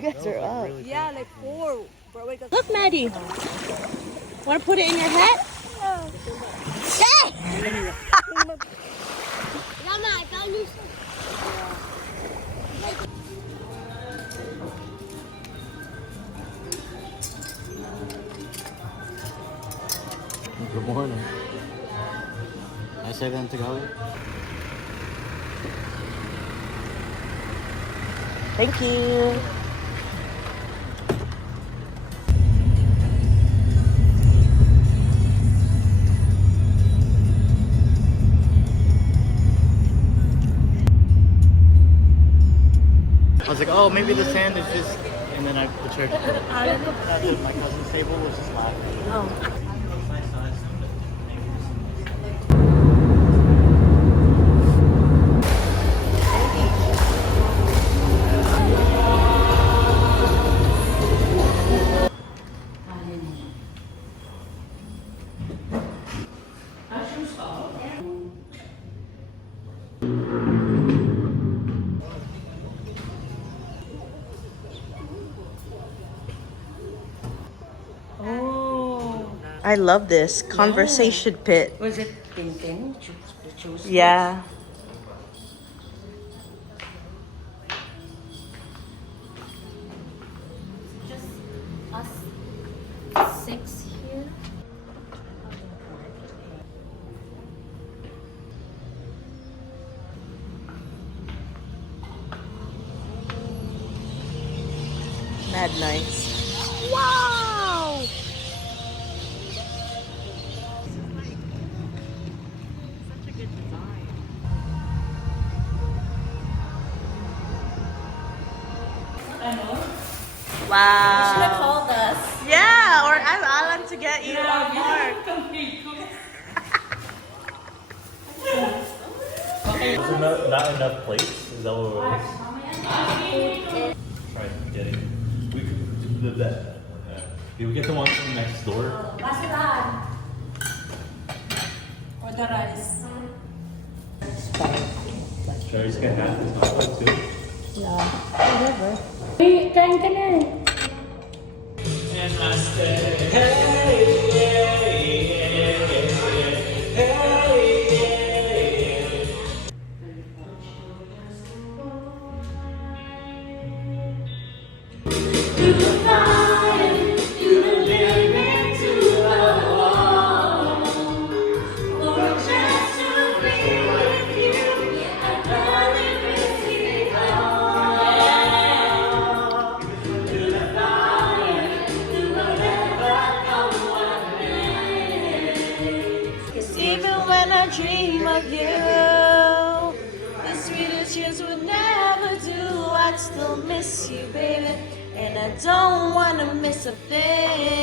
Guys are up. Yeah, like 4. Look, Maddie. Want to put it in your hat? No. Mama, I found you some. Good morning. I say that in Tagalog? Thank you. I was like, oh, maybe the sand is just, and then the church. My cousin's table was just laughing. Oh. I love this conversation pit. Was it Tintin? Yeah. Just us 6 here. Mad nice. Wow! Wow. You should have called us. Yeah, or I'm Alan to get you on board. Was there not enough plates? Is that what it was? Try getting. We could do that. Did we get the one from next door? Or the rice. Sherry's gonna have this one too. Yeah, whatever. Hey, kain ka na. And I say, hey, yeah, Even when I dream of you, the sweetest years would never do. I'd still miss you, baby, and I don't wanna miss a thing.